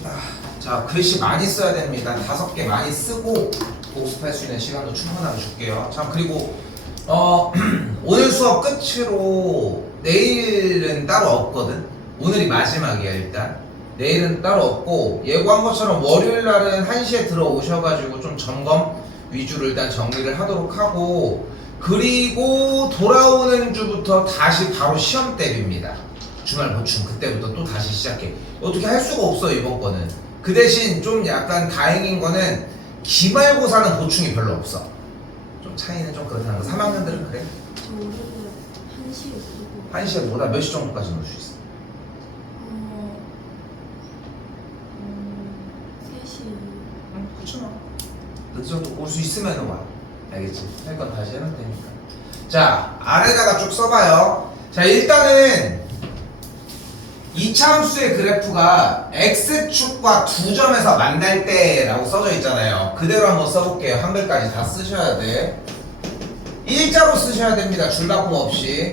봅시다. 자, 글씨 많이 써야 됩니다. 5개 많이 쓰고 복습할 수 있는 시간도 충분하게 줄게요. 자, 그리고 오늘 수업 끝으로 내일은 따로 없거든. 오늘이 마지막이야 일단. 내일은 따로 없고 예고한 것처럼 월요일 날은 1시에 들어오셔가지고 좀 점검 위주로 일단 정리를 하도록 하고, 그리고 돌아오는 주부터 다시 바로 시험 대비입니다. 주말 보충 그때부터 또 다시 시작해. 어떻게 할 수가 없어 이번 거는. 그 대신 좀 약간 다행인 거는 기말고사는 보충이 별로 없어. 좀 차이는 좀 그렇다는 거. 3학년들은 그래? 저 월요일에 1시에 오고 1시에 뭐다 몇 시 정도까지 놀 수 있어? 3시. 응, 그쵸. 그 정도 올 수 있으면 와. 알겠지? 할 건 다시 해놓을 테니까. 자, 아래다가 쭉 써봐요. 자, 일단은 이차함수의 그래프가 x축과 두 점에서 만날 때라고 써져 있잖아요. 그대로 한번 써볼게요. 한글까지 다 쓰셔야 돼. 일자로 쓰셔야 됩니다. 줄바꿈 없이.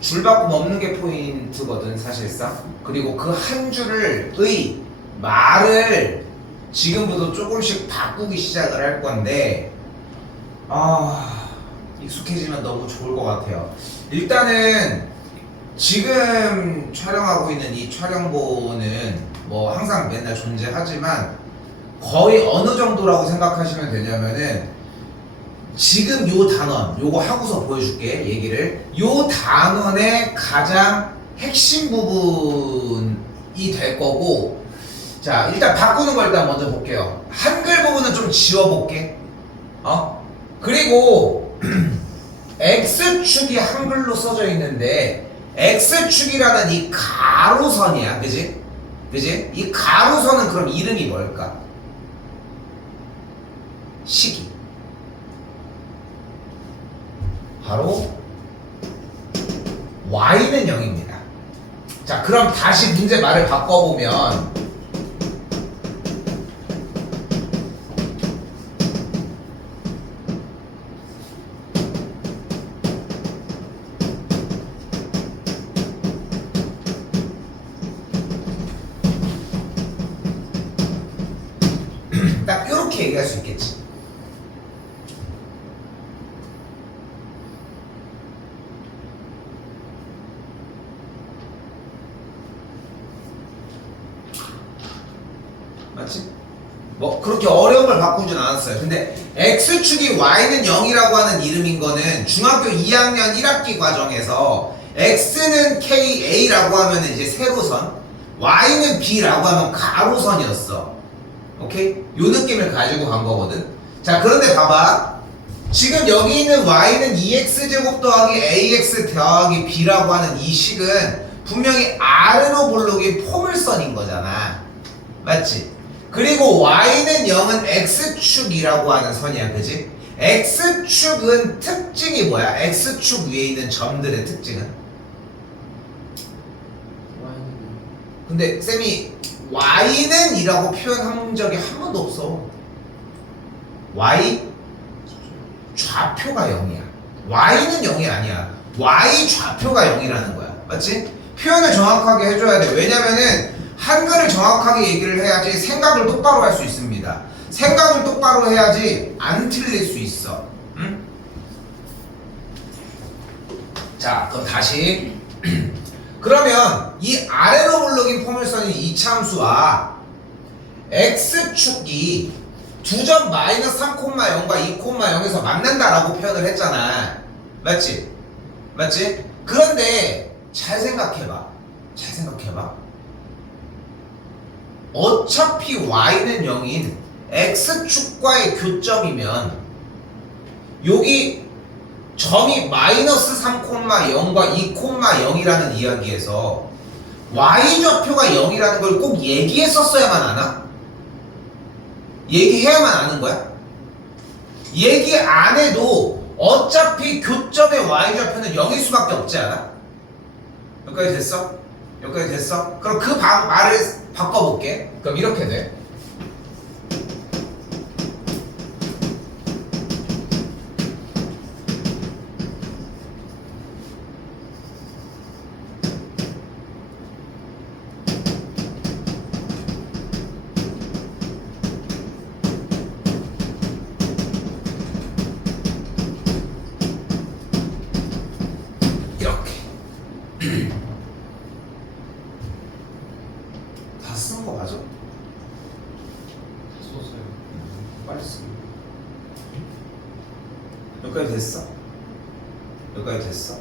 줄바꿈 없는 게 포인트거든 사실상. 그리고 그 한 줄을 말을 지금부터 조금씩 바꾸기 시작을 할 건데 익숙해지면 너무 좋을 것 같아요. 일단은 지금 촬영하고 있는 이 촬영본은 뭐 항상 맨날 존재하지만 거의 어느 정도라고 생각하시면 되냐면은 지금 요 단원, 요거 하고서 보여줄게, 얘기를. 요 단원의 가장 핵심 부분이 될 거고, 자, 일단 바꾸는 걸 일단 먼저 볼게요. 한글 부분은 좀 지워볼게. 그리고, X축이 한글로 써져 있는데, X축이라는 이 가로선이야, 그지? 그지? 이 가로선은 그럼 이름이 뭘까? 시기. 바로 y는 0입니다. 자, 그럼 다시 문제 말을 바꿔보면 딱 이렇게 얘기할 수 있겠지. 맞지? 뭐 그렇게 어려운 걸 바꾸진 않았어요. 근데 X축이 Y는 0이라고 하는 이름인 거는 중학교 2학년 1학기 과정에서 X는 KA라고 하면 이제 세로선, Y는 B라고 하면 가로선이었어. 오케이? 요 느낌을 가지고 간 거거든. 자, 그런데 봐봐. 지금 여기 있는 Y는 2X제곱 더하기 AX 더하기 B라고 하는 이 식은 분명히 아래로 볼록인 포물선인 거잖아. 맞지? 그리고 y는 0은 x축이라고 하는 선이야, 그지? x축은 특징이 뭐야? x축 위에 있는 점들의 특징은? 근데 쌤이 y는 이라고 표현한 적이 한 번도 없어. y 좌표가 0이야. y는 0이 아니야. y 좌표가 0이라는 거야. 맞지? 표현을 정확하게 해줘야 돼. 왜냐면은 한글을 정확하게 얘기를 해야지 생각을 똑바로 할 수 있습니다. 생각을 똑바로 해야지 안 틀릴 수 있어. 응? 자, 그럼 다시. 그러면 이 아래로 볼록인 포물선인 이차함수와 x축이 두 점 마이너스 3,0과 2,0에서 만난다라고 표현을 했잖아. 맞지? 맞지? 그런데 잘 생각해봐. 잘 생각해봐. 어차피 y는 0인 x축과의 교점이면 여기 점이 마이너스 3,0과 2,0이라는 이야기에서 y좌표가 0이라는 걸 꼭 얘기했었어야만 아나? 얘기해야만 아는 거야? 얘기 안 해도 어차피 교점의 y좌표는 0일 수밖에 없지 않아? 여기까지 됐어? 여기까지 됐어? 그럼 그 말을 바꿔볼게. 그럼 이렇게 돼. 이렇게. 다 쓴 거 맞아? 썼어요. 빨리 쓰. 여기까지 됐어? 여기까지 됐어?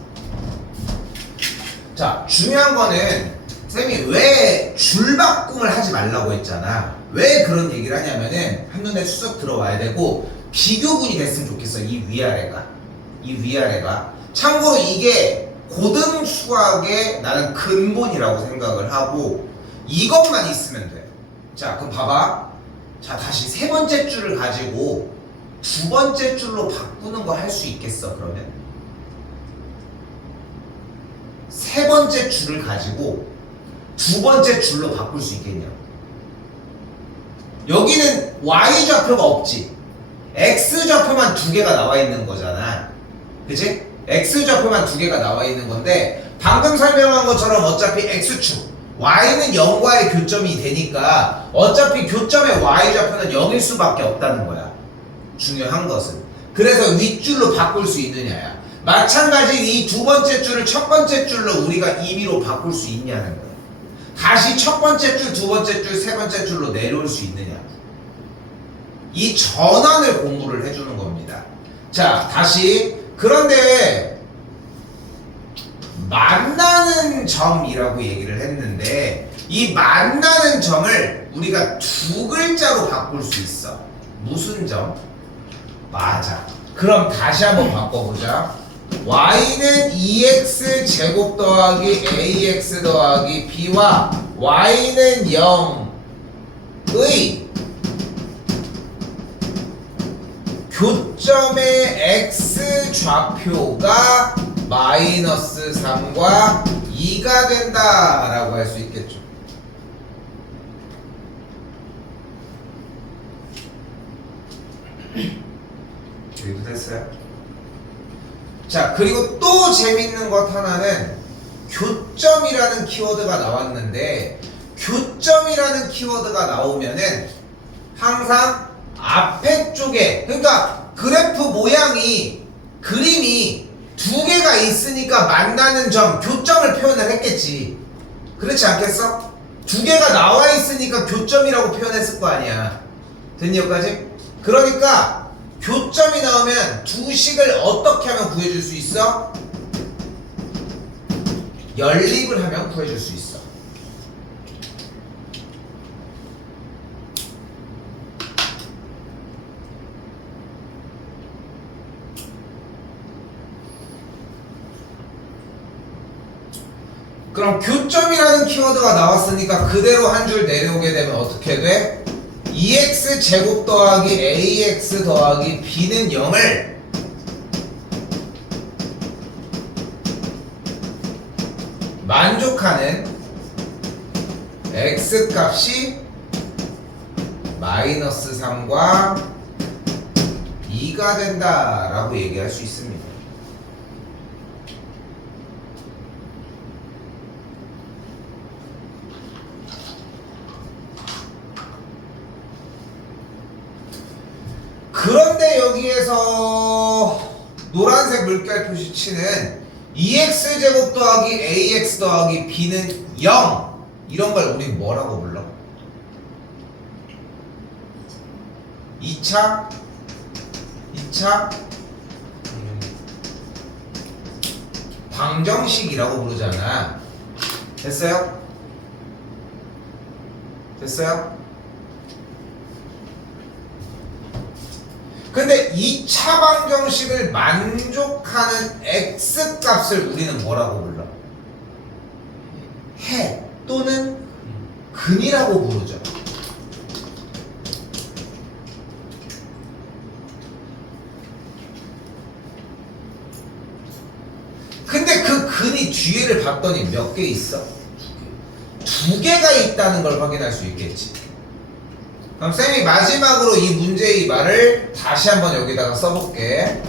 자, 중요한 거는 쌤이 왜 줄바꿈을 하지 말라고 했잖아. 왜 그런 얘기를 하냐면은 한눈에 수석 들어와야 되고 비교군이 됐으면 좋겠어. 이 위아래가. 이 위아래가. 참고로 이게 고등 수학의 나는 근본이라고 생각을 하고 이것만 있으면 돼. 자, 그럼 봐봐. 자, 다시 세 번째 줄을 가지고 두 번째 줄로 바꾸는 거 할 수 있겠어, 그러면? 세 번째 줄을 가지고 두 번째 줄로 바꿀 수 있겠냐? 여기는 y좌표가 없지. x좌표만 두 개가 나와 있는 거잖아. 그치? x좌표만 두 개가 나와 있는 건데 방금 설명한 것처럼 어차피 x축 y는 0과의 교점이 되니까 어차피 교점의 y좌표는 0일 수밖에 없다는 거야. 중요한 것은. 그래서 윗줄로 바꿀 수 있느냐야. 마찬가지 이 두 번째 줄을 첫 번째 줄로 우리가 임의로 바꿀 수 있냐는 거야. 다시 첫 번째 줄, 두 번째 줄, 세 번째 줄로 내려올 수 있느냐. 이 전환을 공부를 해주는 겁니다. 자, 다시. 그런데 만나는 점이라고 얘기를 했는데 이 만나는 점을 우리가 두 글자로 바꿀 수 있어. 무슨 점? 맞아. 그럼 다시 한번 바꿔보자. y는 2x 제곱 더하기 ax 더하기 b와 y는 0의 교점의 x 좌표가 마이너스 3과 2가 된다라고 할 수 있겠죠. 여기도 됐어요? 자, 그리고 또 재밌는 것 하나는 교점이라는 키워드가 나왔는데 교점이라는 키워드가 나오면은 항상 앞에 쪽에, 그러니까 그래프 모양이, 그림이 두 개가 있으니까 만나는 점, 교점을 표현을 했겠지. 그렇지 않겠어? 두 개가 나와 있으니까 교점이라고 표현했을 거 아니야. 됐니 여기까지? 그러니까 교점이 나오면 두 식을 어떻게 하면 구해줄 수 있어? 연립을 하면 구해줄 수 있어. 그럼 교점이라는 키워드가 나왔으니까 그대로 한 줄 내려오게 되면 어떻게 돼? 2x 제곱 더하기 ax 더하기 b는 0을 만족하는 x 값이 마이너스 3과 2가 된다라고 얘기할 수 있습니다. 그런데 여기에서 노란색 물결 표시치는 2x제곱 더하기 ax 더하기 b는 0 이런 걸 우리 뭐라고 불러? 2차 방정식이라고 부르잖아. 됐어요? 됐어요? 근데 2차 방정식을 만족하는 x 값을 우리는 뭐라고 불러? 해 또는 근이라고 부르죠. 근데 그 근이 뒤에를 봤더니 몇 개 있어? 두 개가 있다는 걸 확인할 수 있겠지. 그럼 쌤이 마지막으로 이 문제의 말을 다시 한번 여기다가 써볼게.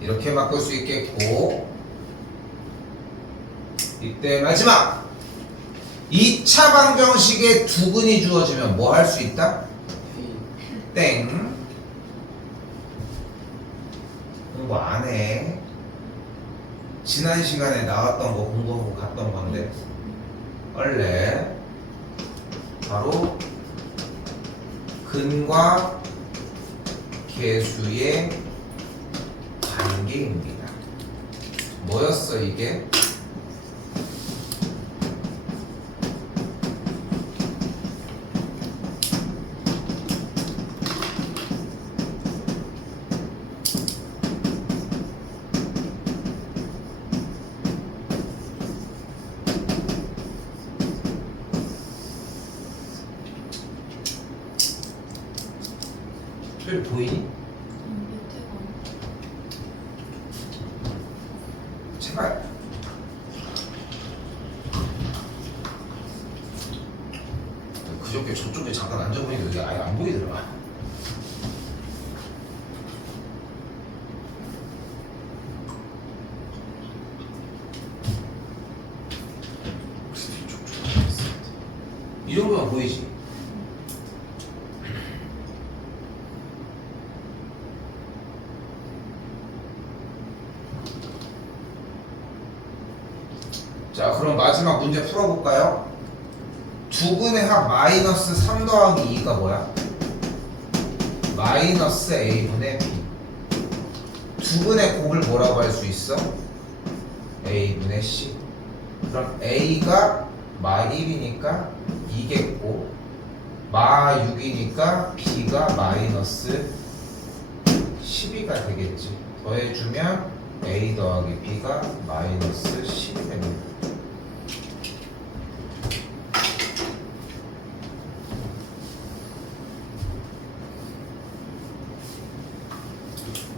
이렇게 바꿀 수 있겠고, 이때 마지막 2차 방정식에 두 근이 주어지면 뭐 할 수 있다? 땡. 공부 안 해. 지난 시간에 나왔던 거 공부하고 갔던 건데 원래 바로 근과 계수의 관계입니다. 뭐였어 이게? 보이니? 밑에 제발. 그저께 저쪽에 잠깐 앉아보니까 여기 아예 안 보이더라. 이 정도만 보이지? 자, 그럼 마지막 문제 풀어볼까요? 두 근의 합 마이너스 3 더하기 2가 뭐야? 마이너스 a분의 b. 두 근의 곱을 뭐라고 할 수 있어? a분의 c. 그럼 a가 마 1이니까 2겠고 마 6이니까 b가 마이너스 12가 되겠지. 더해주면 a 더하기 b가 마이너스 10이 됩니다.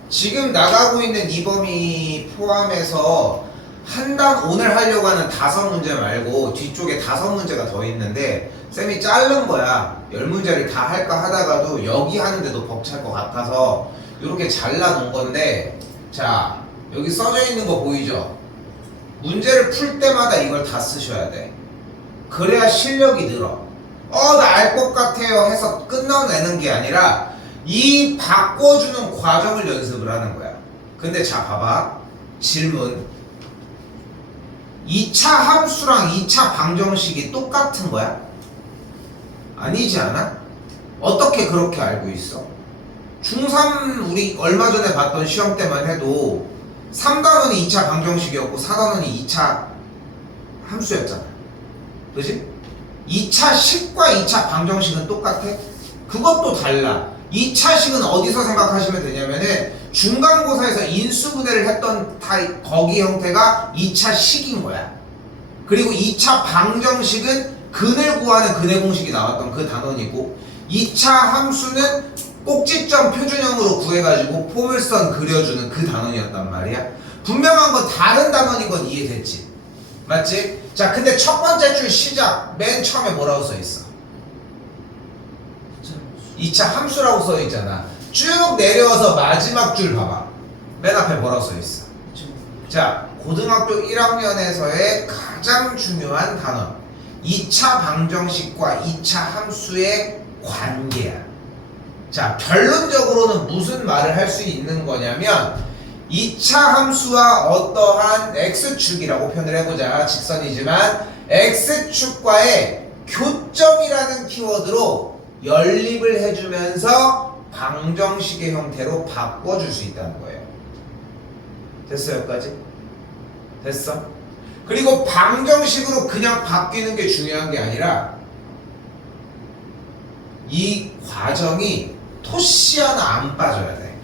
지금 나가고 있는 이 범위 포함해서 오늘 하려고 하는 5문제 말고 뒤쪽에 5문제가 더 있는데 쌤이 자른 거야. 10문제를 다 할까 하다가도 여기 하는데도 벅찰 것 같아서 이렇게 잘라 놓은 건데, 자 여기 써져 있는 거 보이죠? 문제를 풀 때마다 이걸 다 쓰셔야 돼. 그래야 실력이 늘어. 나 알 것 같아요 해서 끝내는 게 아니라 이 바꿔주는 과정을 연습을 하는 거야. 근데 자 봐봐. 질문. 2차 함수랑 2차 방정식이 똑같은 거야? 아니지 않아? 어떻게 그렇게 알고 있어? 중3 우리 얼마 전에 봤던 시험 때만 해도 3단원이 2차 방정식이었고 4단원이 2차 함수였잖아. 그지? 2차 식과 2차 방정식은 똑같아? 그것도 달라. 2차식은 어디서 생각하시면 되냐면은 중간고사에서 인수분해를 했던 거기 형태가 2차식인 거야. 그리고 2차 방정식은 근을 구하는 근의 공식이 나왔던 그 단원이고 2차 함수는 꼭지점 표준형으로 구해가지고 포물선 그려주는 그 단원이었단 말이야. 분명한 건 다른 단원인 건 이해됐지? 맞지? 자, 근데 첫 번째 줄 시작 맨 처음에 뭐라고 써있어? 2차 함수라고 써있잖아. 쭉 내려와서 마지막 줄 봐봐. 맨 앞에 뭐라고 써있어? 자, 고등학교 1학년에서의 가장 중요한 단원 2차 방정식과 2차 함수의 관계야. 자, 결론적으로는 무슨 말을 할 수 있는 거냐면 2차 함수와 어떠한 x축이라고 표현을 해보자. 직선이지만 x축과의 교점이라는 키워드로 연립을 해주면서 방정식의 형태로 바꿔줄 수 있다는 거예요. 됐어요? 여기까지? 됐어? 그리고 방정식으로 그냥 바뀌는 게 중요한 게 아니라 이 과정이 토시 하나 안 빠져야 돼.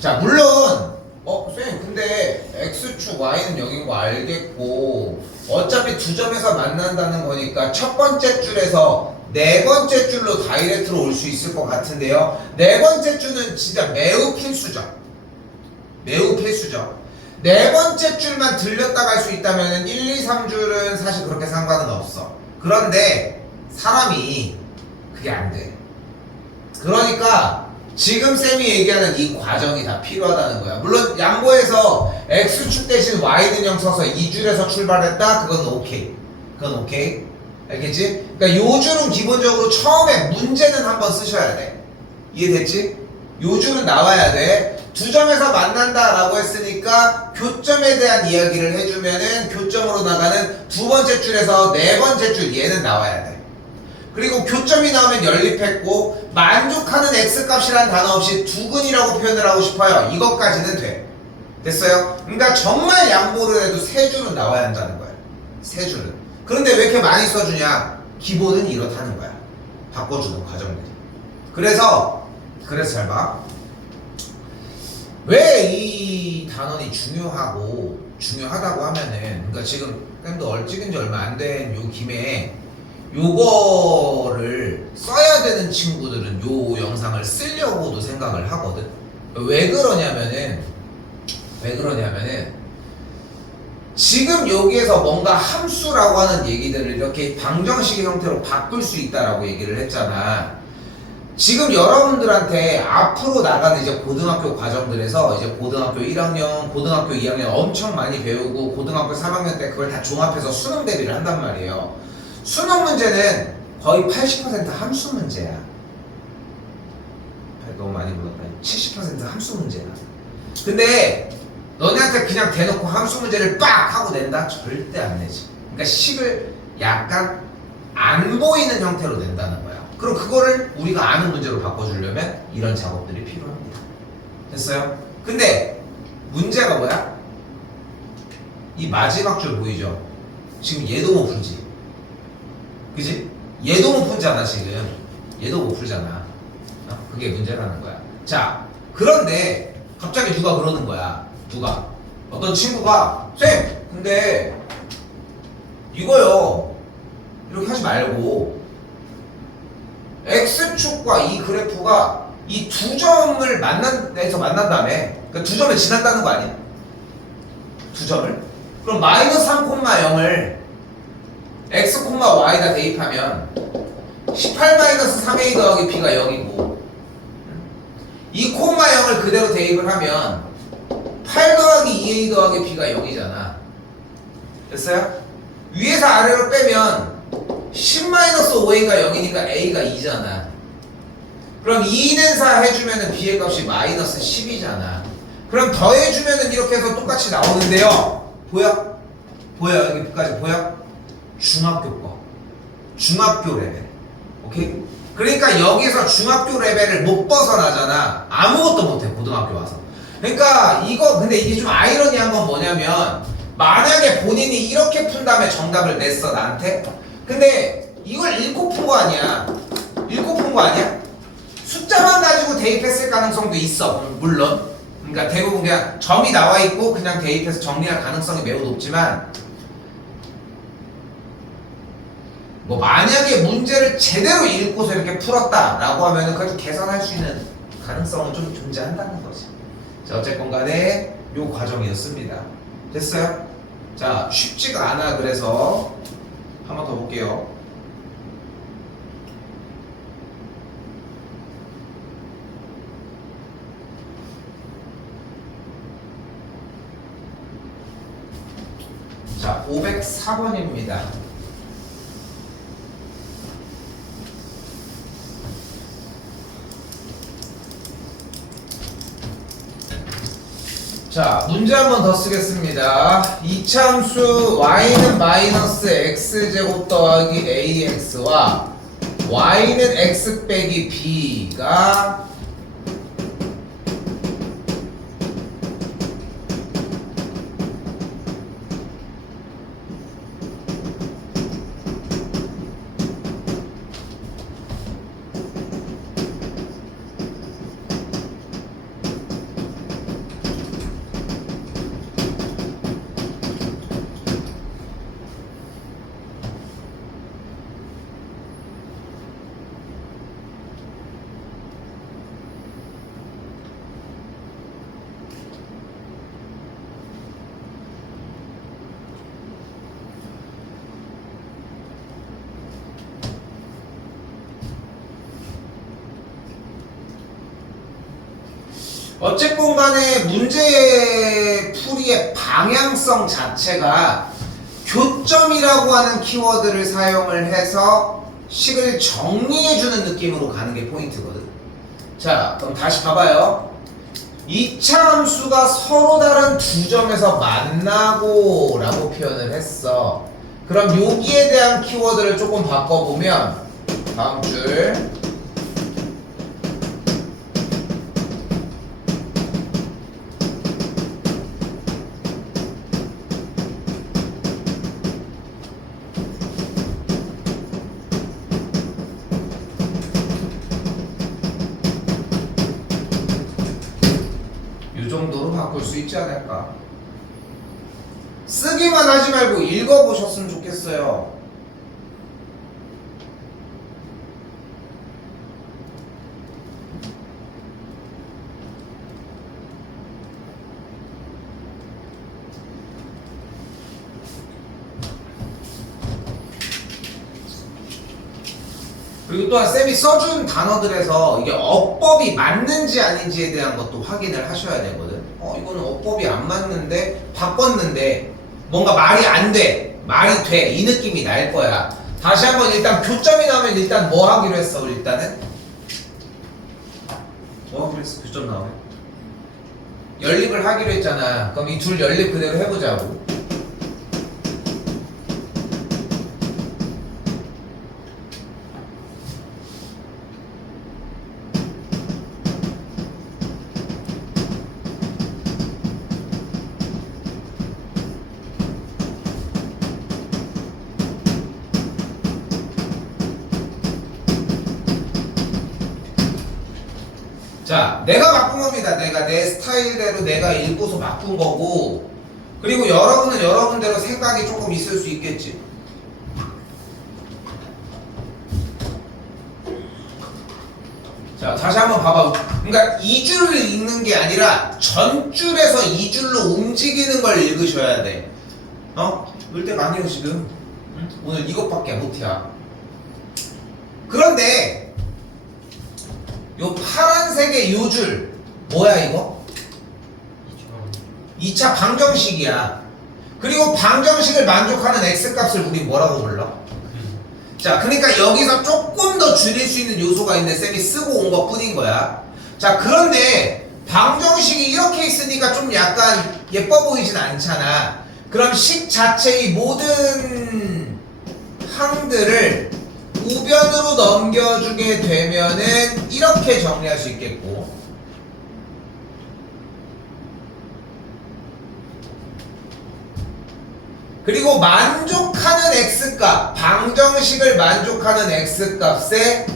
자, 물론 선생님 근데 X축 Y는 0인 거 알겠고 어차피 두 점에서 만난다는 거니까 첫 번째 줄에서 네 번째 줄로 다이렉트로 올 수 있을 것 같은데요. 네 번째 줄은 진짜 매우 필수죠. 매우 필수죠. 네 번째 줄만 들렸다 갈 수 있다면 1, 2, 3줄은 사실 그렇게 상관은 없어. 그런데 사람이 그게 안 돼. 그러니까 지금 쌤이 얘기하는 이 과정이 다 필요하다는 거야. 물론 양보해서 X축 대신 Y는 0 써서 이 줄에서 출발했다? 그건 오케이. 그건 오케이. 알겠지? 그러니까 요 줄은 기본적으로 처음에 문제는 한번 쓰셔야 돼. 이해됐지? 요 줄은 나와야 돼. 두 점에서 만난다라고 했으니까 교점에 대한 이야기를 해주면은 교점으로 나가는 두 번째 줄에서 네 번째 줄 얘는 나와야 돼. 그리고 교점이 나오면 연립했고 만족하는 x값이란 단어 없이 두근이라고 표현을 하고 싶어요. 이것까지는 돼. 됐어요? 그러니까 정말 양보를 해도 세 줄은 나와야 한다는 거야. 세 줄은. 그런데 왜 이렇게 많이 써주냐? 기본은 이렇다는 거야. 바꿔주는 과정들이. 그래서 잘 봐. 왜 이 단원이 중요하다고 하면은, 그러니까 지금 쌤도 찍은 지 얼마 안 된 요 김에 요거를 써야 되는 친구들은 요 영상을 쓰려고도 생각을 하거든. 왜 그러냐면은 지금 여기에서 뭔가 함수라고 하는 얘기들을 이렇게 방정식의 형태로 바꿀 수 있다라고 얘기를 했잖아. 지금 여러분들한테 앞으로 나가는 이제 고등학교 과정들에서 이제 고등학교 1학년, 고등학교 2학년 엄청 많이 배우고 고등학교 3학년 때 그걸 다 종합해서 수능 대비를 한단 말이에요. 수능 문제는 거의 80% 함수 문제야. 너무 많이 불렀다. 70% 함수 문제야. 근데 너네한테 그냥 대놓고 함수 문제를 빡 하고 낸다? 절대 안 내지. 그러니까 식을 약간 안 보이는 형태로 낸다는 거야. 그럼 그거를 우리가 아는 문제로 바꿔주려면 이런 작업들이 필요합니다. 됐어요? 근데 문제가 뭐야? 이 마지막 줄 보이죠? 지금 얘도 못 풀지. 그지? 얘도 못 풀잖아 지금. 얘도 못 풀잖아. 그게 문제라는 거야. 자, 그런데 갑자기 누가 그러는 거야. 누가? 어떤 친구가 쌤! 근데 이거요 이렇게 하지 말고 X축과 이 그래프가 이 두 점을 만난 다음에 그러니까 두 점을 지났다는 거 아니야? 두 점을? 그럼 마이너스 3,0을 x, y다 대입하면 18-3a 더하기 b가 0이고 2, 0을 그대로 대입을 하면 8 더하기 2a 더하기 b가 0이잖아. 됐어요? 위에서 아래로 빼면 10-5a가 0이니까 a가 2잖아. 그럼 2는 4 해주면은 b의 값이 마이너스 10이잖아. 그럼 더해주면은 이렇게 해서 똑같이 나오는데요. 보여? 보여? 여기까지 보여? 중학교 거. 중학교 레벨. 오케이? 그러니까 여기서 중학교 레벨을 못 벗어나잖아. 아무것도 못해, 고등학교 와서. 그러니까 이거, 근데 이게 좀 아이러니한 건 뭐냐면, 만약에 본인이 이렇게 푼 다음에 정답을 냈어, 나한테? 근데 이걸 읽고 푼 거 아니야. 읽고 푼 거 아니야? 숫자만 가지고 대입했을 가능성도 있어, 물론. 그러니까 대부분 그냥 점이 나와 있고 그냥 대입해서 정리할 가능성이 매우 높지만, 뭐 만약에 문제를 제대로 읽고서 이렇게 풀었다라고 하면은 그래도 계산할 수 있는 가능성은 좀 존재한다는 거지. 자, 어쨌건 간에 요 과정이었습니다. 됐어요? 자, 쉽지가 않아. 그래서 한 번 더 볼게요. 자, 504번입니다. 자, 문제 한 번 더 쓰겠습니다. 이차함수 y는 마이너스 x제곱 더하기 ax와 y는 x 빼기 b가 어쨌건 간에 문제 풀이의 방향성 자체가 교점이라고 하는 키워드를 사용을 해서 식을 정리해주는 느낌으로 가는 게 포인트거든. 자, 그럼 다시 봐봐요. 2차 함수가 서로 다른 두 점에서 만나고 라고 표현을 했어. 그럼 여기에 대한 키워드를 조금 바꿔보면 다음 줄 이 정도로 바꿀 수 있지 않을까? 쓰기만 하지 말고 읽어보셨으면 좋겠어요. 그리고 또한 쌤이 써준 단어들에서 이게 어법이 맞는지 아닌지에 대한 것도 확인을 하셔야 되거든. 이거는 어법이 안 맞는데 바꿨는데 뭔가 말이 안 돼, 말이 돼, 이 느낌이 날 거야. 다시 한번 일단 교점이 나오면 일단 뭐 하기로 했어? 일단은 뭐 하기로 했어? 교점 나오면 연립을 하기로 했잖아. 그럼 이 둘 연립 그대로 해보자고. 자, 내가 바꾼 겁니다. 내가 내 스타일대로 내가 읽고서 바꾼 거고, 그리고 여러분은 여러분대로 생각이 조금 있을 수 있겠지. 자, 다시 한번 봐봐. 그러니까 이 줄을 읽는 게 아니라 전줄에서 이 줄로 움직이는 걸 읽으셔야 돼. 울 때 많이 오 지금. 응? 오늘 이것밖에 못해. 그런데 요 파란색의 요 줄 뭐야 이거? 2차 방정식이야. 그리고 방정식을 만족하는 x값을 우리 뭐라고 불러? 자, 그러니까 여기서 조금 더 줄일 수 있는 요소가 있는데 쌤이 쓰고 온 것 뿐인 거야. 자, 그런데 방정식이 이렇게 있으니까 좀 약간 예뻐 보이진 않잖아. 그럼 식 자체의 모든 항들을 우변으로 넘겨주게 되면은 이렇게 정리할 수 있겠고, 그리고 만족하는 x값, 방정식을 만족하는 x값의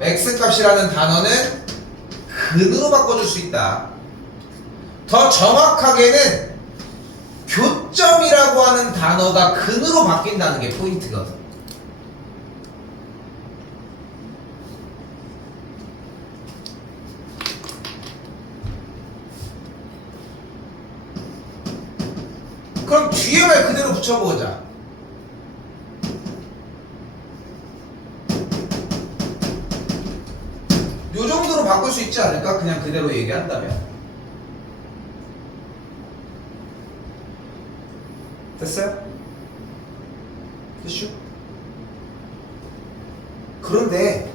x값이라는 단어는 근으로 바꿔줄 수 있다. 더 정확하게는 교점이라고 하는 단어가 근으로 바뀐다는 게 포인트거든. 그럼 뒤에 말 그대로 붙여보자. 요 정도로 바꿀 수 있지 않을까? 그냥 그대로 얘기한다면. 됐어요? 됐슈? 그런데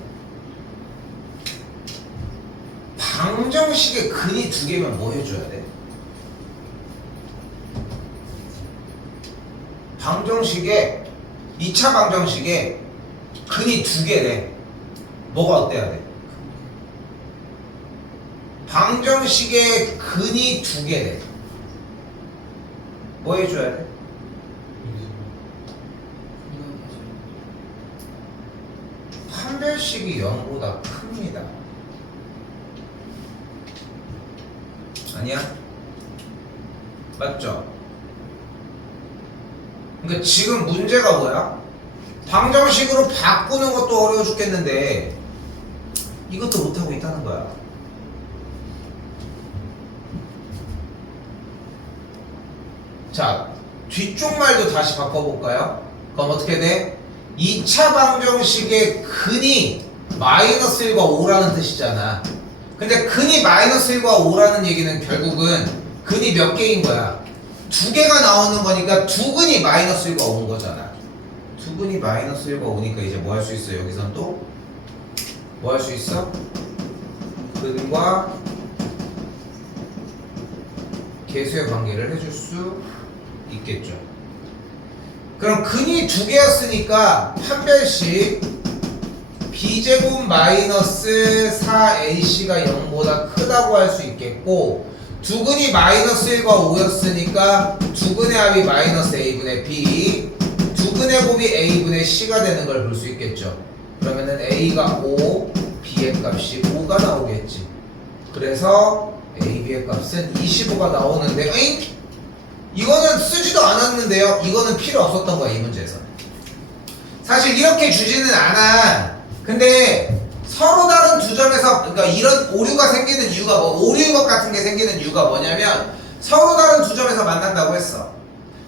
방정식에 근이 두 개면 뭐 해줘야 돼? 방정식에 2차 방정식에 근이 두 개래. 뭐가 어때야 돼? 방정식의 근이 두 개래. 뭐 해줘야 돼? 판별식이 0보다 큽니다. 아니야? 맞죠? 그러니까 지금 문제가 뭐야? 방정식으로 바꾸는 것도 어려워 죽겠는데 이것도 못하고 있다는 거야. 자, 뒤쪽 말도 다시 바꿔볼까요? 그럼 어떻게 돼? 2차 방정식의 근이 마이너스 1과 5라는 뜻이잖아. 근데 근이 마이너스 1과 5라는 얘기는 결국은 근이 몇 개인 거야? 두 개가 나오는 거니까 두 근이 마이너스 1과 5인 거잖아. 두 근이 마이너스 1과 5니까 이제 뭐 할 수 있어? 여기선 또? 뭐 할 수 있어? 근과 계수의 관계를 해줄 수 있겠죠. 그럼 근이 두 개였으니까 판별식 b제곱 마이너스 4ac가 0보다 크다고 할 수 있겠고 두 근이 마이너스 1과 5였으니까 두 근의 합이 마이너스 a분의 b 두 근의 곱이 a분의 c가 되는 걸 볼 수 있겠죠. 그러면은 a가 5, b의 값이 5가 나오겠지. 그래서 a, b의 값은 25가 나오는데 이거는 쓰지도 않았는데요. 이거는 필요 없었던 거야, 이 문제에서. 사실 이렇게 주지는 않아. 근데 서로 다른 두 점에서, 그러니까 이런 오류가 생기는 이유가 오류인 것 같은 게 생기는 이유가 뭐냐면 서로 다른 두 점에서 만난다고 했어.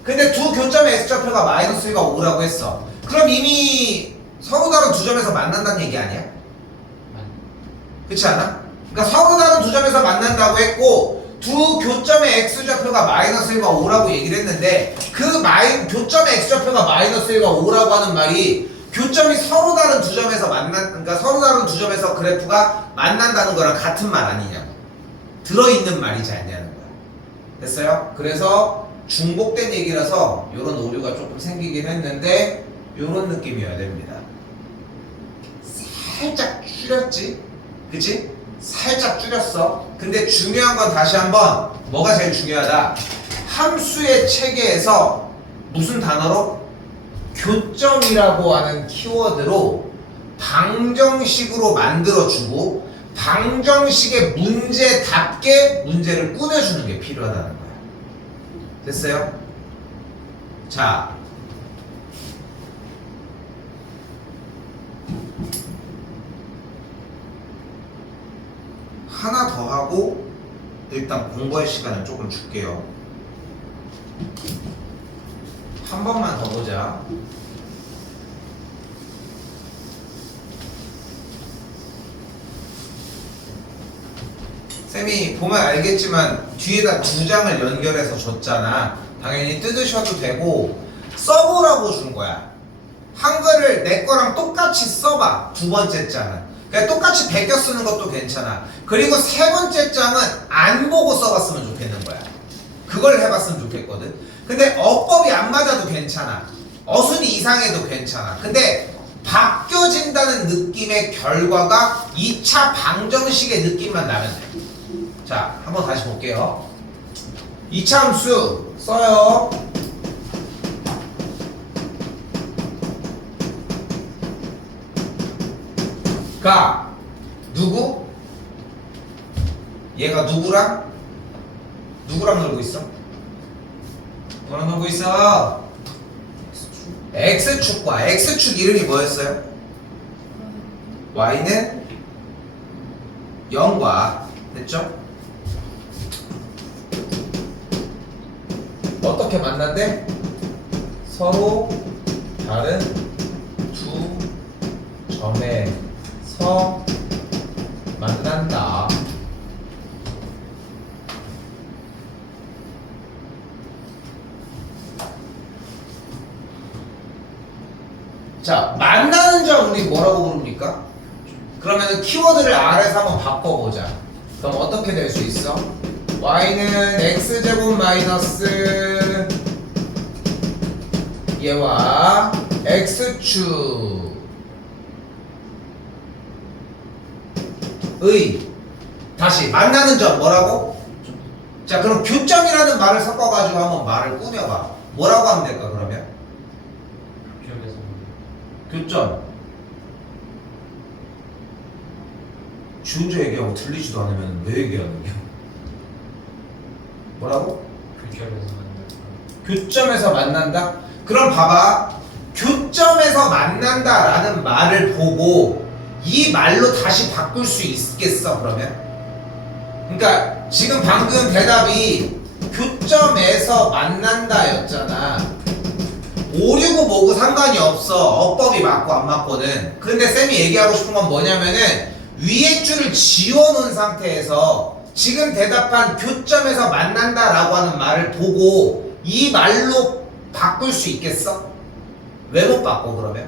근데 두 교점의 x좌표가 마이너스 1과 5라고 했어. 그럼 이미 서로 다른 두 점에서 만난다는 얘기 아니야? 그렇지 않아? 그러니까 서로 다른 두 점에서 만난다고 했고 두 교점의 x좌표가 마이너스 1과 5라고 얘기를 했는데 그 교점의 x좌표가 마이너스 1과 5라고 하는 말이 교점이 서로 다른 두 점에서 그러니까 서로 다른 두 점에서 그래프가 만난다는 거랑 같은 말 아니냐고. 들어있는 말이지 않냐는 거야. 됐어요? 그래서 중복된 얘기라서 이런 오류가 조금 생기긴 했는데 이런 느낌이어야 됩니다. 살짝 줄였지? 그치? 살짝 줄였어. 근데 중요한 건 다시 한번 뭐가 제일 중요하다? 함수의 체계에서 무슨 단어로? 교점이라고 하는 키워드로 방정식으로 만들어주고 방정식의 문제답게 문제를 꾸며주는 게 필요하다는 거야. 됐어요? 자, 하나 더 하고 일단 공부할 시간을 조금 줄게요. 한 번만 더 보자. 쌤이 보면 알겠지만 뒤에다 두 장을 연결해서 줬잖아. 당연히 뜯으셔도 되고 써보라고 준 거야. 한글을 내 거랑 똑같이 써봐. 두 번째 장은 그냥 똑같이 베껴 쓰는 것도 괜찮아. 그리고 세 번째 장은 안 보고 써봤으면 좋겠는 거야. 그걸 해봤으면 좋겠거든. 근데 어법이 안 맞아도 괜찮아. 어순이 이상해도 괜찮아. 근데 바뀌어진다는 느낌의 결과가 2차 방정식의 느낌만 나면 돼. 자, 한번 다시 볼게요. 2차 함수 써요. 가 누구? 얘가 누구랑 놀고 있어? 누구랑 놀고 있어? X축과 X축 이름이 뭐였어요? Y는 0과 됐죠? 어떻게 만난대? 서로 다른 두 점에서 만난다. 자, 만나는 점 우리 뭐라고 부릅니까? 그러면 키워드를 아래서 한번 바꿔보자. 그럼 어떻게 될 수 있어? y는 x제곱 마이너스 얘와 x축 다시 만나는 점 뭐라고? 자 그럼 교점이라는 말을 섞어가지고 한번 말을 꾸며봐. 뭐라고 하면 될까 그러면? 교점. 지 혼자 얘기하고 들리지도 않으면 왜 얘기하는 거야? 뭐라고? 교점에서 만난다? 그럼 봐봐. 교점에서 만난다라는 말을 보고 이 말로 다시 바꿀 수 있겠어 그러면? 그러니까 지금 방금 대답이 교점에서 만난다였잖아. 565 뭐고 상관이 없어. 어법이 맞고 안 맞고는. 근데 쌤이 얘기하고 싶은 건 뭐냐면은 위에 줄을 지워놓은 상태에서 지금 대답한 교점에서 만난다라고 하는 말을 보고 이 말로 바꿀 수 있겠어? 왜 못 바꿔 그러면?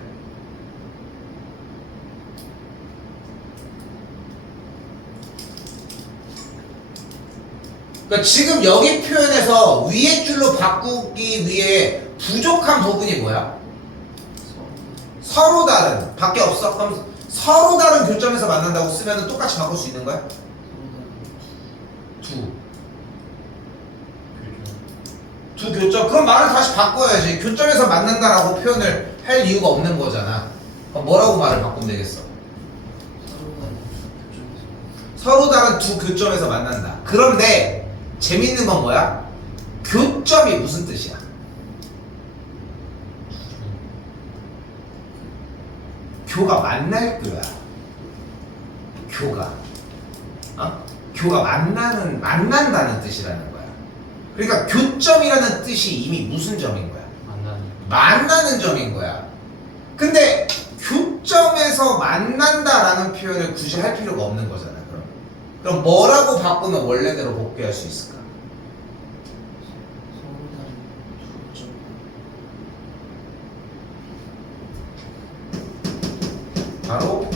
그러니까 지금 여기 표현에서 위에 줄로 바꾸기 위해 부족한 부분이 뭐야? 서로 다른 밖에 없어? 그럼 서로 다른 교점에서 만난다고 쓰면 똑같이 바꿀 수 있는 거야? 두 교점. 그럼 말을 다시 바꿔야지. 교점에서 만난다라고 표현을 할 이유가 없는 거잖아. 그럼 뭐라고 말을 바꾸면 되겠어? 서로 다른 두 교점에서 만난다. 그런데 재밌는 건 뭐야? 교점이 무슨 뜻이야? 교가 만날 거야. 교가. 교가 만난다는 뜻이라는 거야. 그러니까 교점이라는 뜻이 이미 무슨 점인 거야? 만나는 점인 거야. 근데 교점에서 만난다라는 표현을 굳이 할 필요가 없는 거잖아. 그럼 뭐라고 바꾸면 원래대로 복귀할 수 있을까? 바로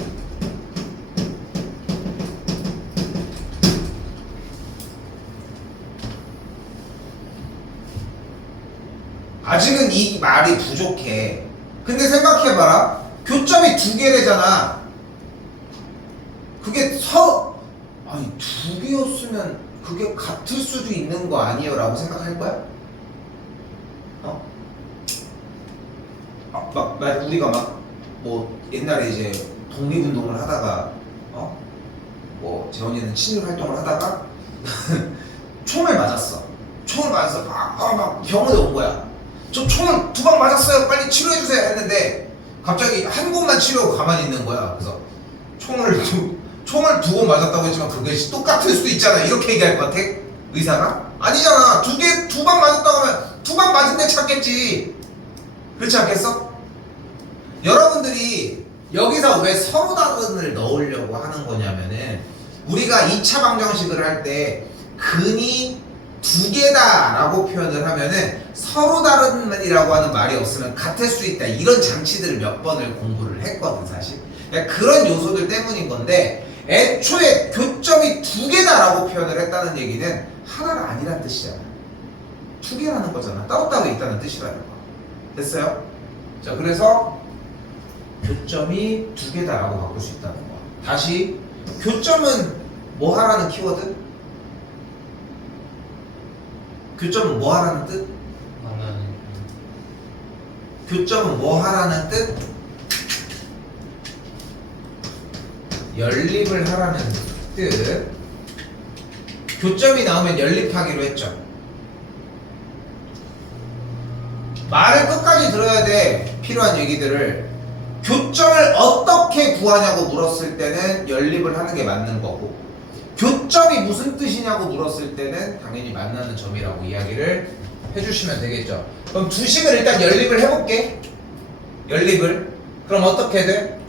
아직은 이 말이 부족해. 근데 생각해봐라. 교점이 두 개래잖아. 그게 아니 두 개였으면 그게 같을 수도 있는 거 아니에요? 라고 생각할 거야? 우리가 막 뭐 옛날에 이제 독립운동을 하다가 뭐 재원이는 친일활동을 하다가 총을 맞았어. 총을 맞아서 막 병원에 온 거야. 저 총을 2방 맞았어요. 빨리 치료해주세요 했는데 갑자기 한 곳만 치료하고 가만히 있는 거야. 그래서 총을 2번 맞았다고 했지만 그게 똑같을 수도 있잖아. 이렇게 얘기할 것 같아? 의사가? 아니잖아. 2방 맞았다고 하면 2방 맞은 데 찾겠지. 그렇지 않겠어? 여러분들이 여기서 왜 서로 다른을 넣으려고 하는 거냐면은 우리가 2차 방정식을 할 때 근이 2개다 라고 표현을 하면은 서로 다른이라고 하는 말이 없으면 같을 수 있다 이런 장치들을 몇 번을 공부를 했거든 사실. 그러니까 그런 요소들 때문인 건데 애초에 교점이 2개다 라고 표현을 했다는 얘기는 하나가 아니란 뜻이잖아. 2개라는 거잖아. 따로따로 있다는 뜻이라는 거. 됐어요? 자 그래서 교점이 2개다 라고 바꿀 수 있다는 거. 다시 교점은 뭐 하라는 키워드? 교점은 뭐 하라는 뜻? 교점은 뭐 하라는 뜻? 연립을 하라는 뜻. 교점이 나오면 연립하기로 했죠. 말을 끝까지 들어야 돼. 필요한 얘기들을. 교점을 어떻게 구하냐고 물었을 때는 연립을 하는 게 맞는 거고 교점이 무슨 뜻이냐고 물었을 때는 당연히 만나는 점이라고 이야기를 해주시면 되겠죠. 그럼 두 식을 일단 연립을 해볼게. 연립을. 그럼 어떻게 돼?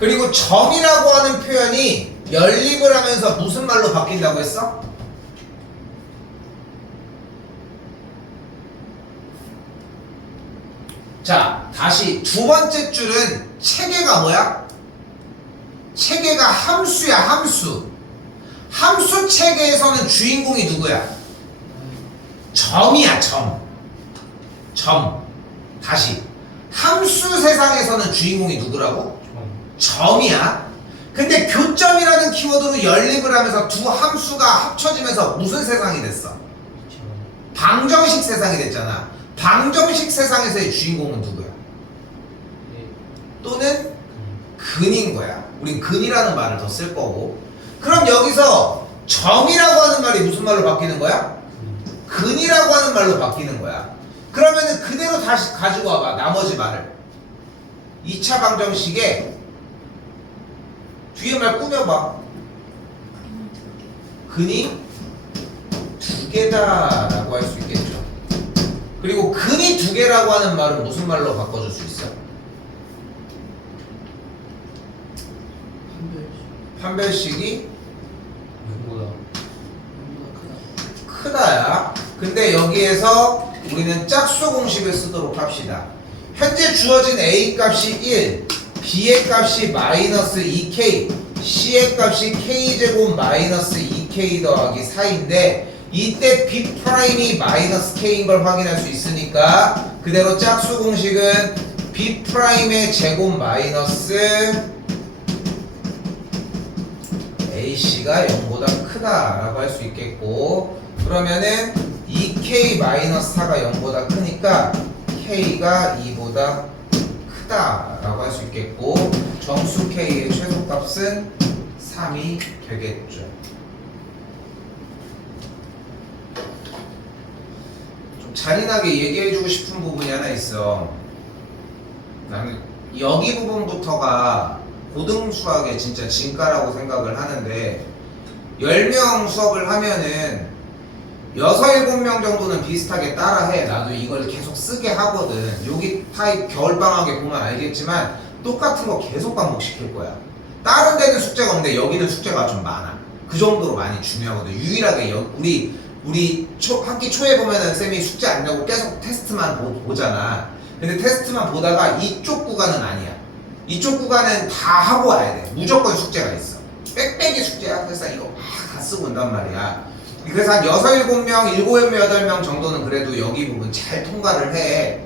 그리고 점이라고 하는 표현이 연립을 하면서 무슨 말로 바뀐다고 했어? 자, 다시 두 번째 줄은 체계가 뭐야? 체계가 함수야, 함수. 함수 체계에서는 주인공이 누구야? 점이야, 점. 점. 다시 함수 세상에서는 주인공이 누구라고? 점이야. 근데 교점이라는 키워드로 연립을 하면서 두 함수가 합쳐지면서 무슨 세상이 됐어? 방정식 세상이 됐잖아. 방정식 세상에서의 주인공은 누구야? 또는 근인 거야. 우린 근이라는 말을 더 쓸 거고. 그럼 여기서 점이라고 하는 말이 무슨 말로 바뀌는 거야? 근이라고 하는 말로 바뀌는 거야. 그러면은 그대로 다시 가지고 와봐. 나머지 말을. 2차 방정식에 뒤에 말 꾸며봐. 근이 두 개다라고 할 수 있겠죠. 그리고 근이 두 개라고 하는 말은 무슨 말로 바꿔줄 수 있어? 판별식이 크다야. 근데 여기에서 우리는 짝수 공식을 쓰도록 합시다. 현재 주어진 A 값이 1, B의 값이 마이너스 2K, C의 값이 K제곱 마이너스 2K 더하기 4인데 이때 B'이 마이너스 K인 걸 확인할 수 있으니까 그대로 짝수 공식은 B'의 제곱 마이너스 AC가 0보다 크다라고 할 수 있겠고, 그러면은 2K-4가 0보다 크니까 K가 2보다 크다라고 할 수 있겠고, 정수 K의 최소값은 3이 되겠죠. 좀 잔인하게 얘기해주고 싶은 부분이 하나 있어. 나는 여기 부분부터가 고등수학의 진짜 진가라고 생각을 하는데, 10명 수업을 하면은 6, 7명 정도는 비슷하게 따라해. 나도 이걸 계속 쓰게 하거든. 여기 타입 겨울방학에 보면 알겠지만 똑같은 거 계속 반복시킬 거야. 다른 데는 숙제가 없는데 여기는 숙제가 좀 많아. 그 정도로 많이 중요하거든. 유일하게 우리 학기 초에 보면은 쌤이 숙제 안 내고 계속 테스트만 보잖아. 근데 테스트만 보다가 이쪽 구간은 아니야. 이쪽 구간은 다 하고 와야 돼. 무조건 숙제가 있어. 빽빽이 숙제야. 그래서 이거 막 다 쓰고 온단 말이야. 그래서 한 6, 7명, 7, 8명 정도는 그래도 여기 부분 잘 통과를 해.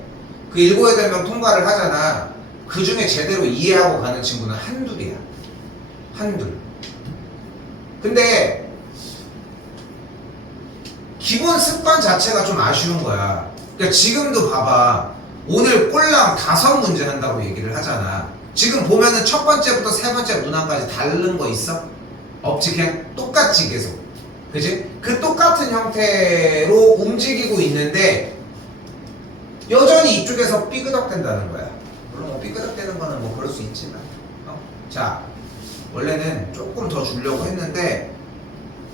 그 7, 8명 통과를 하잖아. 그 중에 제대로 이해하고 가는 친구는 한둘이야. 한둘. 근데 기본 습관 자체가 좀 아쉬운 거야. 그러니까 지금도 봐봐. 오늘 꼴랑 5문제 한다고 얘기를 하잖아. 지금 보면은 첫 번째부터 세 번째 문항까지 다른 거 있어? 없지. 그냥 똑같지 계속. 그지? 그 똑같은 형태로 움직이고 있는데 여전히 이쪽에서 삐그덕된다는 거야. 물론 뭐 삐그덕대는 거는 뭐 그럴 수 있지만 자, 원래는 조금 더 주려고 했는데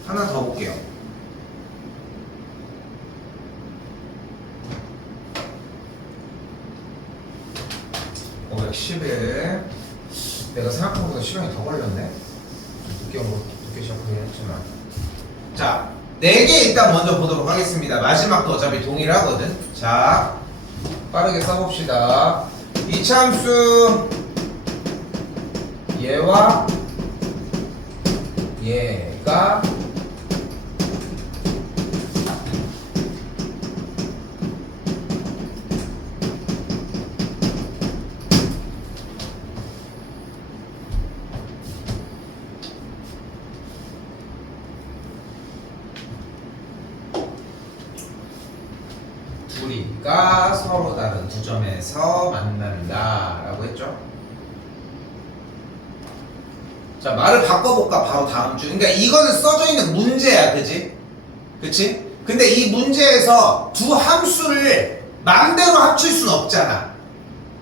하나 더 볼게요. 내가 생각한 것보다 시간이 더 걸렸네. 늦게 시작하긴 했지만. 자, 4개 일단 먼저 보도록 하겠습니다. 마지막도 어차피 동일하거든. 자, 빠르게 써봅시다. 이차함수 얘와 얘가 둘이가 서로 다른 두 점에서 만난다 라고 했죠. 자, 말을 바꿔볼까? 바로 다음 주. 그러니까 이거는 써져 있는 문제야. 그치? 그치? 근데 이 문제에서 두 함수를 맘대로 합칠 수는 없잖아.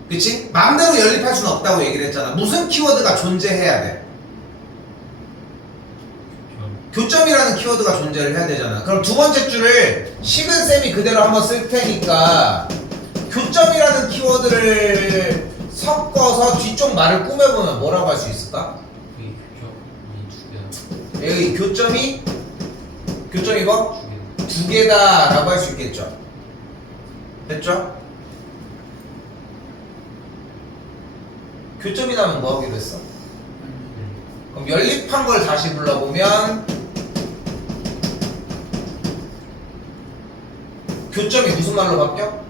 그치? 맘대로 연립할 수는 없다고 얘기를 했잖아. 무슨 키워드가 존재해야 돼? 교점이라는 키워드가 존재를 해야 되잖아. 그럼 두 번째 줄을 식은쌤이 그대로 한번 쓸 테니까 교점이라는 키워드를 섞어서 뒤쪽 말을 꾸며보면 뭐라고 할 수 있을까? 여기 교점이 뭐? 두 개다 라고 할 수 있겠죠. 됐죠? 교점이 나면 뭐 하기로 했어? 그럼 연립한 걸 다시 불러보면 교점이 무슨 말로 바뀌어?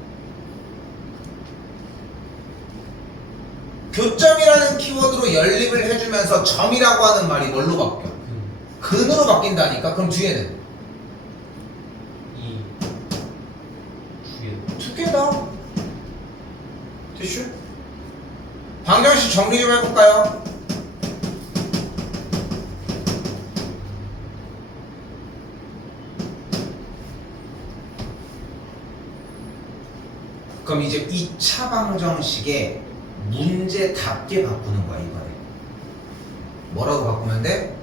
교점이라는 키워드로 연립을 해주면서 점이라고 하는 말이 뭘로 바뀌어? 근으로 바뀐다니까? 그럼 뒤에는? 이 주에 두 개다. 됐슈? 방정식 정리 좀 해볼까요? 그럼 이제 2차 방정식의 문제답게 바꾸는 거야 이번에. 뭐라고 바꾸면 돼?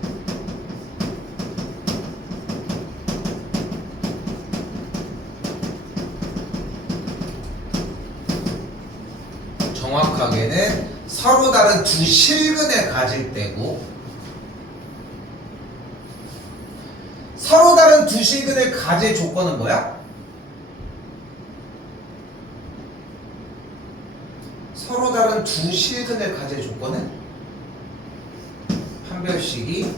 정확하게는 서로 다른 두 실근을 가질 때고, 서로 다른 두 실근을 가질 조건은 뭐야? 서로 다른 두 실근을 가질 조건은 판별식이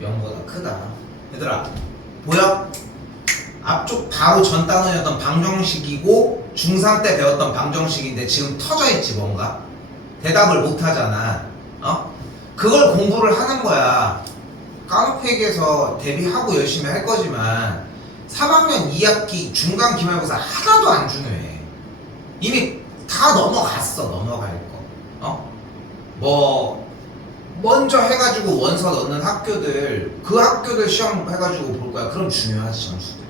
0보다 크다. 얘들아 보여? 앞쪽 바로 전 단원이었던 방정식이고 중3 때 배웠던 방정식인데 지금 터져있지 뭔가? 대답을 못하잖아. 그걸 공부를 하는 거야. 까놓고 얘기해서 대비하고 열심히 할 거지만 3학년 2학기 중간 기말고사 하나도 안 중요해. 이미 다 넘어갈 거. 뭐 먼저 해가지고 원서 넣는 학교들, 그 학교들 시험 해가지고 볼 거야. 그럼 중요하지 점수들이.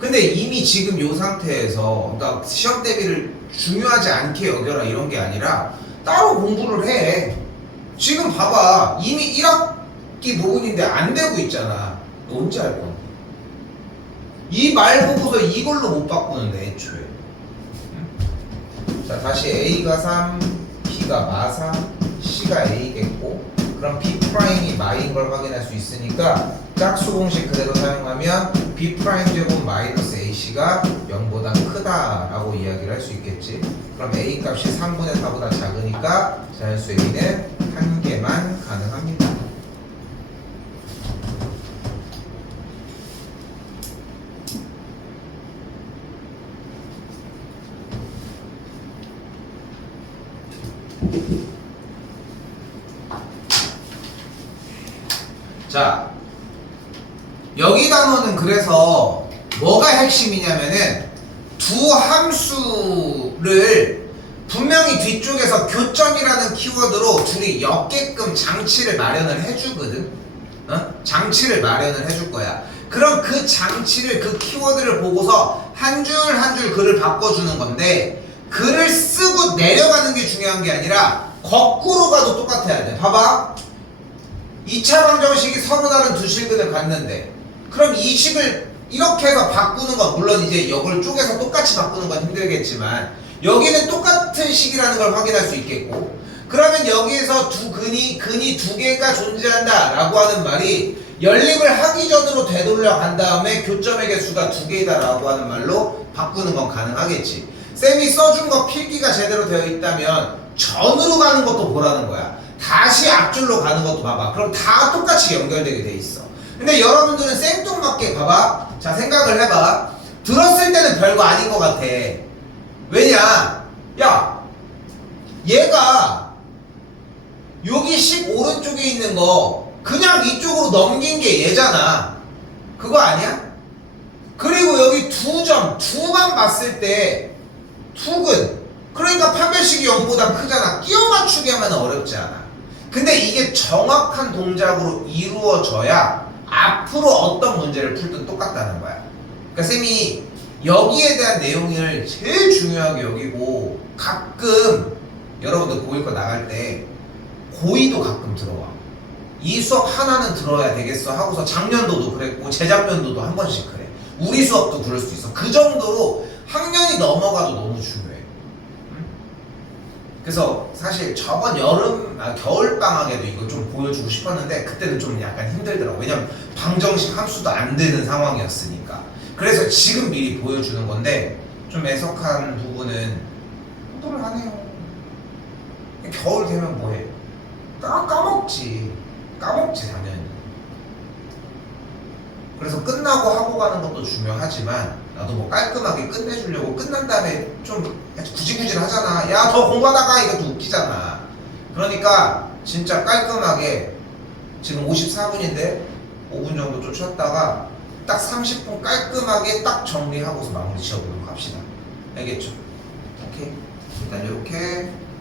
근데 이미 지금 요 상태에서, 그러니까 시험 대비를 중요하지 않게 여겨라 이런 게 아니라 따로 공부를 해. 지금 봐봐, 이미 1학기 부분인데 안 되고 있잖아. 너 언제 할 건데? 이 말 보고서 이걸로 못 바꾸는데 애초에. 자, 다시 A가 3, B가 마3, C가 A겠고, 그럼 B'이 마인 걸 확인할 수 있으니까 짝수 공식 그대로 사용하면 B' 제곱 마이너스 AC가 0보다 크다라고 이야기를 할 수 있겠지. 그럼 A 값이 3분의 4보다 작으니까 자연수 A는 한 개만 가능합니다. 자, 여기 단어는 그래서 뭐가 핵심이냐면은 두 함수를 분명히 뒤쪽에서 교점이라는 키워드로 둘이 엮게끔 장치를 마련을 해주거든. 장치를 마련을 해줄 거야. 그럼 그 장치를, 그 키워드를 보고서 한 줄 한 줄 글을 바꿔주는 건데, 글을 쓰고 내려가는 게 중요한 게 아니라 거꾸로 가도 똑같아야 돼. 봐봐. 2차 방정식이 서로 다른 두 실근을 갖는데, 그럼 이 식을 이렇게 해서 바꾸는 건, 물론 이제 이걸 쪼개서 똑같이 바꾸는 건 힘들겠지만 여기는 똑같은 식이라는 걸 확인할 수 있겠고, 그러면 여기에서 근이 두 개가 존재한다 라고 하는 말이 연립을 하기 전으로 되돌려 간 다음에 교점의 개수가 두 개이다 라고 하는 말로 바꾸는 건 가능하겠지. 쌤이 써준 거 필기가 제대로 되어 있다면 전으로 가는 것도 보라는 거야. 다시 앞줄로 가는 것도 봐봐. 그럼 다 똑같이 연결되게 돼 있어. 근데 여러분들은 생뚱맞게 봐봐. 자, 생각을 해봐. 들었을 때는 별거 아닌 것 같아. 왜냐? 야, 얘가 여기 식 오른쪽에 있는 거 그냥 이쪽으로 넘긴 게 얘잖아. 그거 아니야? 그리고 여기 두만 봤을 때 투근, 그러니까 판별식이 0보다 크잖아. 끼워 맞추기 하면 어렵지 않아. 근데 이게 정확한 동작으로 이루어져야 앞으로 어떤 문제를 풀든 똑같다는 거야. 그러니까 쌤이 여기에 대한 내용을 제일 중요하게 여기고, 가끔 여러분들 고일과 나갈 때 고의도 가끔 들어와. 이 수업 하나는 들어야 되겠어 하고서 작년도도 그랬고 재작년도도 한 번씩 그래. 우리 수업도 그럴 수 있어. 그 정도로 학년이 넘어가도 너무 중요해. 그래서 사실 저번 겨울방학에도 이거 좀 보여주고 싶었는데 그때는 좀 약간 힘들더라고. 왜냐면 방정식 함수도 안 되는 상황이었으니까. 그래서 지금 미리 보여주는 건데, 좀 애석한 부분은 공부를 안 해요. 겨울 되면 뭐해? 까먹지 당연히. 그래서 끝나고 하고 가는 것도 중요하지만 나도 뭐 깔끔하게 끝내주려고 끝난 다음에 좀 구질구질 하잖아. 야, 더 공부하다가 이것도 웃기잖아. 그러니까 진짜 깔끔하게 지금 54분인데 5분 정도 좀 쉬었다가 딱 30분 깔끔하게 딱 정리하고서 마무리 지어보도록 합시다. 알겠죠? 오케이. 일단 이렇게